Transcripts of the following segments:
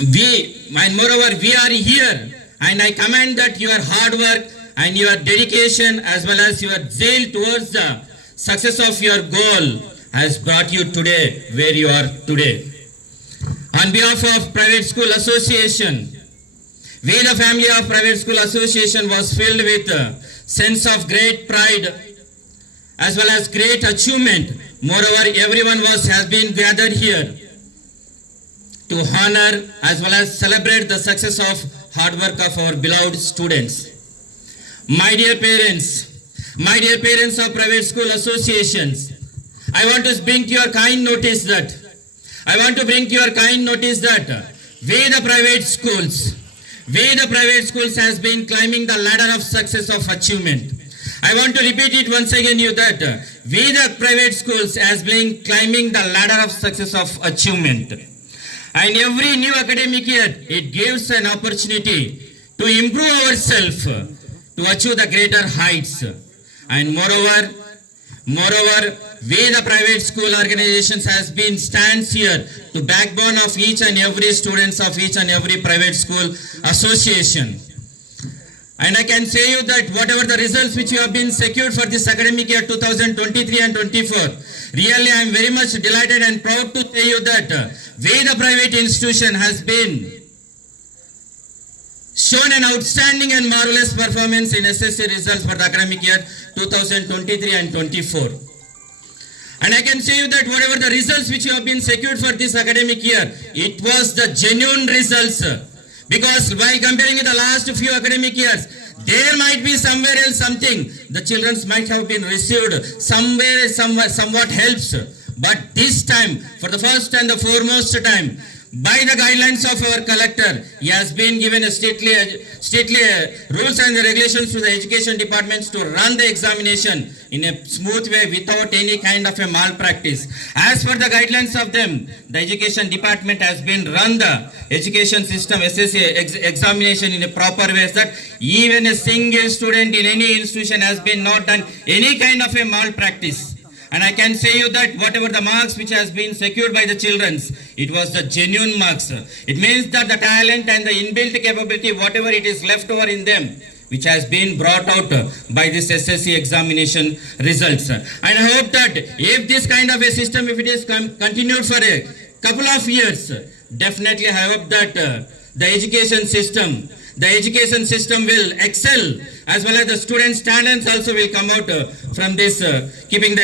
and moreover, we are here, and I commend that your hard work and your dedication as well as your zeal towards the success of your goal has brought you today where you are today. On behalf of Private School Association, we the family of Private School Association was filled with a sense of great pride as well as great achievement. Moreover, everyone has been gathered here to honor as well as celebrate the success of hard work of our beloved students. My dear parents of private school associations, I want to bring to your kind notice that we the private schools has been climbing the ladder of success of achievement. I want to repeat it once again that we the private schools has been climbing the ladder of success of achievement. And every new academic year, it gives an opportunity to improve ourselves, to achieve the greater heights. And moreover, we the private school organizations has been stands here to backbone of each and every students of each and every private school association. And I can say you that whatever the results which you have been secured for this academic year 2023 and 24, really I am very much delighted and proud to say you that we the private institution has been shown an outstanding and marvelous performance in SSC results for the academic year 2023 and 24. And I can say you that whatever the results which you have been secured for this academic year, it was the genuine results. Because while comparing with the last few academic years, there might be somewhere else something the children might have been received somewhat helps. But this time, for the first and the foremost time, by the guidelines of our collector, he has been given a stately rules and regulations to the education departments to run the examination in a smooth way without any kind of a malpractice. As per the guidelines of them, the education department has been run the education system SSC examination in a proper way, that even a single student in any institution has been not done any kind of a malpractice. And I can say you that whatever the marks which has been secured by the children, it was the genuine marks. It means that the talent and the inbuilt capability, whatever it is left over in them, which has been brought out by this SSC examination results. And I hope that if this kind of a system, if it is continued for a couple of years, definitely I hope that the education system will excel, as well as the students' talents also will come out from this, giving the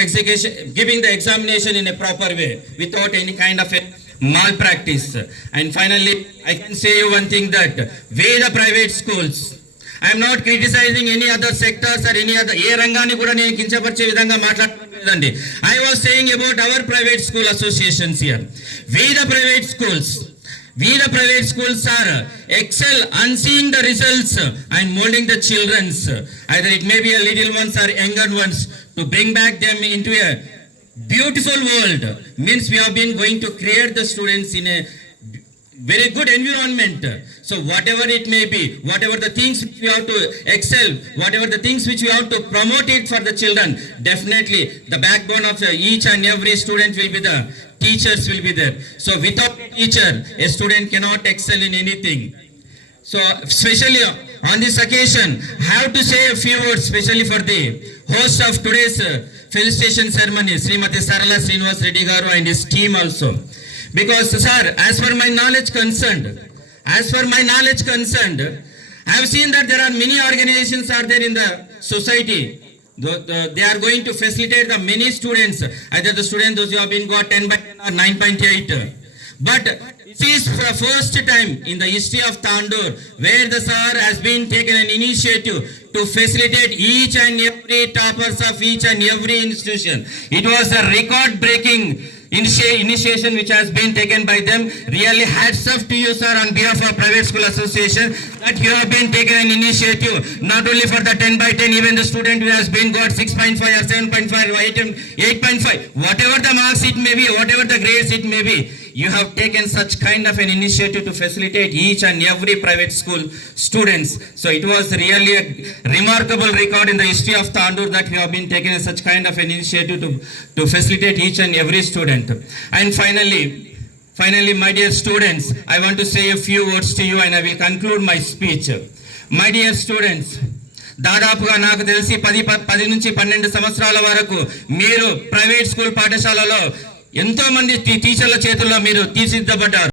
examination in a proper way without any kind of a malpractice. And finally, I can say you one thing that we the private schools, I am not criticizing any other sectors or any other. I was saying about our private school associations here. We the private schools are excel on seeing the results and molding the children's, either it may be a little ones or younger ones, to bring back them into a beautiful world. Means we have been going to create the students in a very good environment. So whatever it may be, whatever the things which we have to excel, whatever the things which we have to promote it for the children, definitely the backbone of each and every student will be the teachers will be there. So without a teacher, a student cannot excel in anything. So especially on this occasion, I have to say a few words, especially for the host of today's felicitation ceremony, Srimati Sarala Srinivas Reddy Garu and his team also. Because sir, as for my knowledge concerned, I have seen that there are many organizations are there in the society. They are going to facilitate the many students, either the students those who have been got 10 by 10 or 9.8. But this is the first time in the history of Tandur where the sir has been taken an initiative to facilitate each and every toppers of each and every institution. It was a record-breaking initiation which has been taken by them. Really hats off to you, sir, on behalf of Private School Association, that you have been taken an initiative not only for the 10 by 10, even the student who has been got 6.5 or 7.5 or 8.5, whatever the marks it may be, whatever the grades it may be, you have taken such kind of an initiative to facilitate each and every private school students. So it was really a remarkable record in the history of Tandur that you have been taken such kind of an initiative to facilitate each and every student. And finally, Finally, my dear students, I want to say a few words to you and I will conclude my speech. My dear students, దాదాపుగా నాకు తెలిసి 10 నుంచి 12 సంవత్సరాల వరకు మీరు private school పాఠశాలలో ఎంతో మంది టీచర్ల చేతుల్లో మీరు తీర్చిదిద్దబడ్డారు.